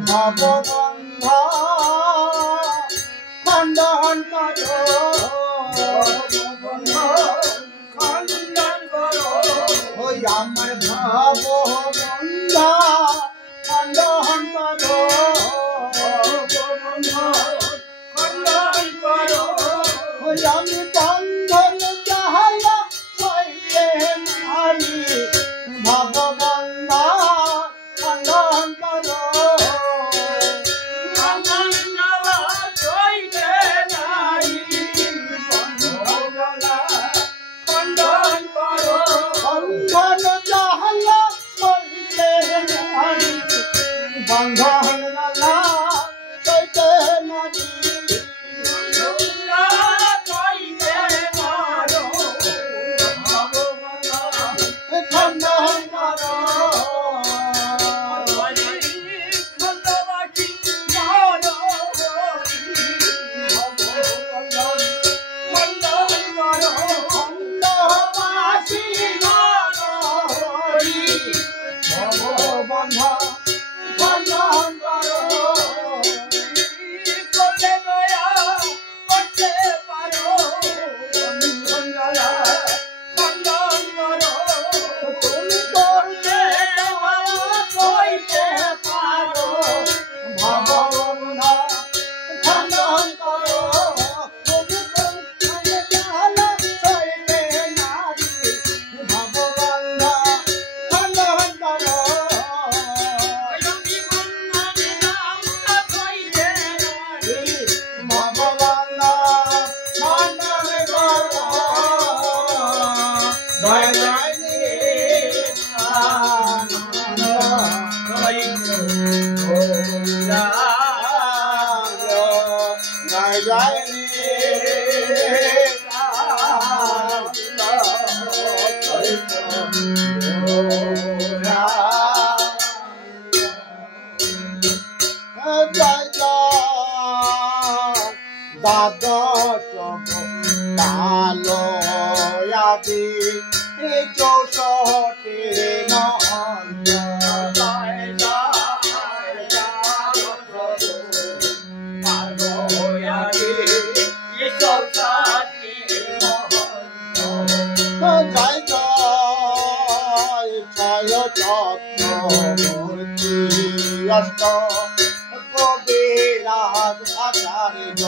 ভববন্ধ খণ্ডন করো ওই আমার ভববন্ধ খণ্ডন করো ওই আমি বন্ধন যাহাইয়া হইলে নারী ভববন্ধ খণ্ডন করো বন্ধন যাহাইয়া হইলে নারী বন্ধন লালা হইতে নারী খণ্ডন করো খণ্ডবাসী নরহরি ভববন্ধ খণ্ডন করো তুমি করলে হইতে পারো ভববন্ধ খণ্ডন করো তুমি করলে জাহালা হইলে নারী ভববন্ধ খণ্ডন করো ভববন্ধ খণ্ডন করো জয় জয় জয় জয় জয় দ্বাদশ কালয়াদি 64 মহন্ত জয় জয় জয় চক্রবর্তী অষ্ট কবিরাজ আচার্য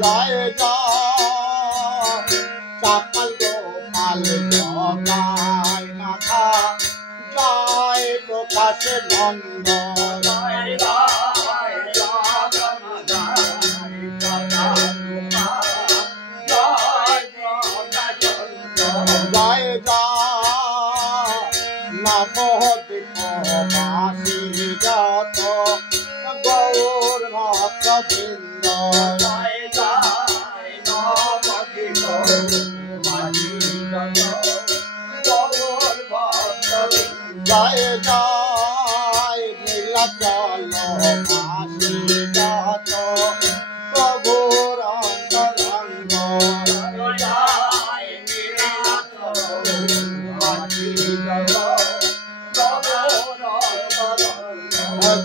জয় জয় চাপাল গোপাল জগায় মাথা জয় প্রকাশ নন্দ জয় জয় নবদ্বীপবাসী যত গৌর ভক্তবৃন্দ জয় জয় জয় নীলাচল বাসী যত প্রভুর অন্তরঙ্গ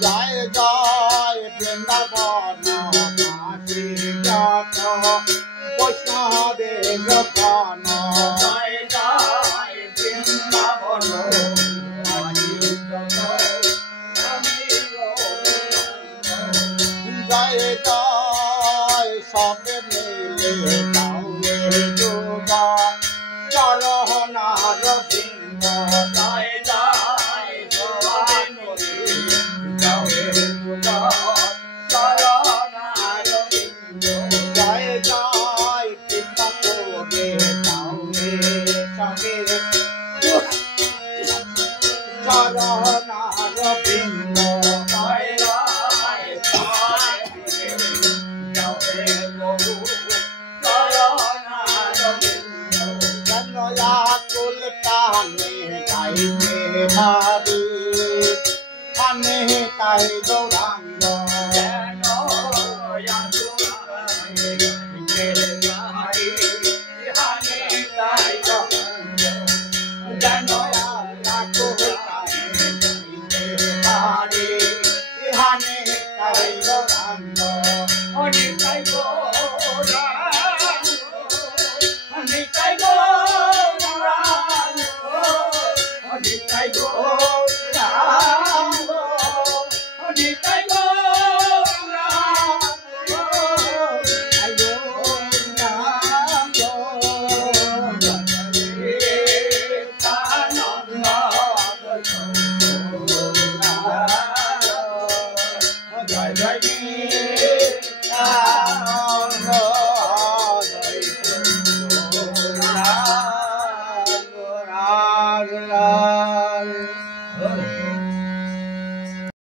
জয় জয় বৃন্দাবন বাসী যত বৈষ্ণবের গণ জয় জয় বৃন্দাবন জয় জয় সবে মিলে গাওয়ে যোগা চরণার বৃন্দ জয় জয় সবে মিলে গাওয়ে যোগা চরণার বৃন্দ জয় জয় কৃপা করে গাওয়ে সবে চরণার বৃন্দ জয় জয় জনয়াকুল কানে গাইতে হারি কানে তাই গৌরাঙ্গ জনয়াকুল কানে গাইতে হারি জয় জয়